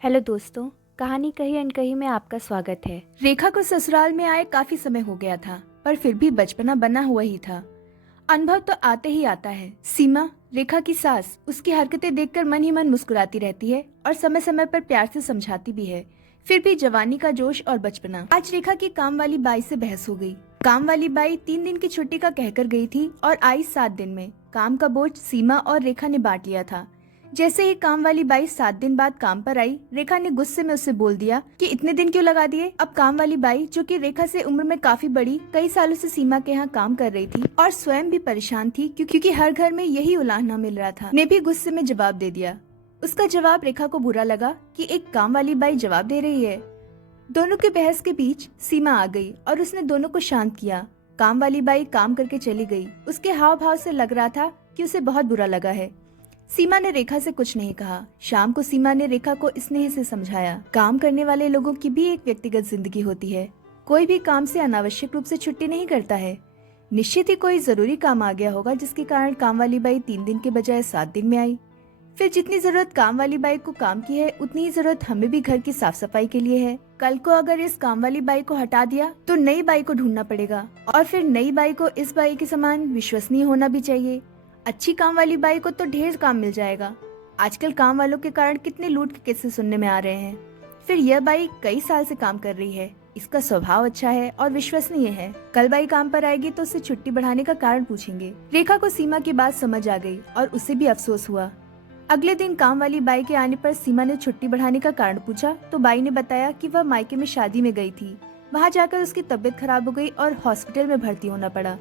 Hello दोस्तों। कहानी कही अनकही में आपका स्वागत है। रेखा को ससुराल में आए काफी समय हो गया था, पर फिर भी बचपना बना हुआ ही था। अनुभव तो आते ही आता है। सीमा, रेखा की सास, उसकी हरकतें देखकर मन ही मन मुस्कुराती रहती है और समय समय पर प्यार से समझाती भी है। फिर भी जवानी का जोश और बचपना। आज रेखा की काम वाली बाई से बहस हो गई। काम वाली बाई 3 दिन की छुट्टी का कहकर गई थी और आई 7 दिन में। काम का बोझ सीमा और रेखा ने बांट लिया था। जैसे ही काम वाली बाई 7 दिन बाद काम पर आई, रेखा ने गुस्से में उससे बोल दिया कि इतने दिन क्यों लगा दिए। अब काम वाली बाई, जो कि रेखा से उम्र में काफी बड़ी, कई सालों से सीमा के यहाँ काम कर रही थी और स्वयं भी परेशान थी क्योंकि हर घर में यही उलाहना मिल रहा था, ने भी गुस्से में जवाब दे दिया। उसका जवाब रेखा को बुरा लगा कि एक काम वाली बाई जवाब दे रही है। दोनों के बहस के बीच सीमा आ गई और उसने दोनों को शांत किया। काम वाली बाई काम करके चली गई। उसके हाव भाव से लग रहा था कि उसे बहुत बुरा लगा है। सीमा ने रेखा से कुछ नहीं कहा। शाम को सीमा ने रेखा को स्नेह से समझाया, काम करने वाले लोगों की भी एक व्यक्तिगत जिंदगी होती है। कोई भी काम से अनावश्यक रूप से छुट्टी नहीं करता है। निश्चित ही कोई जरूरी काम आ गया होगा जिसके कारण काम वाली बाई 3 दिन के बजाय 7 दिन में आई। फिर जितनी जरूरत काम वाली बाई को काम की है, उतनी ही जरूरत हमें भी घर की साफ सफाई के लिए है। कल को अगर इस काम वाली बाई को हटा दिया तो नई बाई को ढूंढना पड़ेगा और फिर नई बाई को इस बाई के समान विश्वसनीय होना भी चाहिए। अच्छी काम वाली बाई को तो ढेर काम मिल जाएगा। आजकल काम वालों के कारण कितने लूट के किस्से सुनने में आ रहे हैं। फिर यह बाई कई साल से काम कर रही है, इसका स्वभाव अच्छा है और विश्वसनीय है। कल बाई काम पर आएगी तो उसे छुट्टी बढ़ाने का कारण पूछेंगे। रेखा को सीमा की बात समझ आ गई और उसे भी अफसोस हुआ। अगले दिन काम वाली बाई के आने पर सीमा ने छुट्टी बढ़ाने का कारण पूछा तो बाई ने बताया कि वह मायके में शादी में गई थी। वहां जाकर उसकी तबीयत खराब हो गई और हॉस्पिटल में भर्ती होना पड़ा।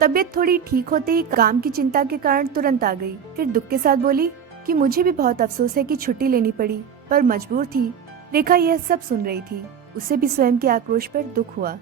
तबीयत थोड़ी ठीक होते ही काम की चिंता के कारण तुरंत आ गई। फिर दुख के साथ बोली कि मुझे भी बहुत अफसोस है कि छुट्टी लेनी पड़ी, पर मजबूर थी। रेखा यह सब सुन रही थी। उसे भी स्वयं के आक्रोश पर दुख हुआ।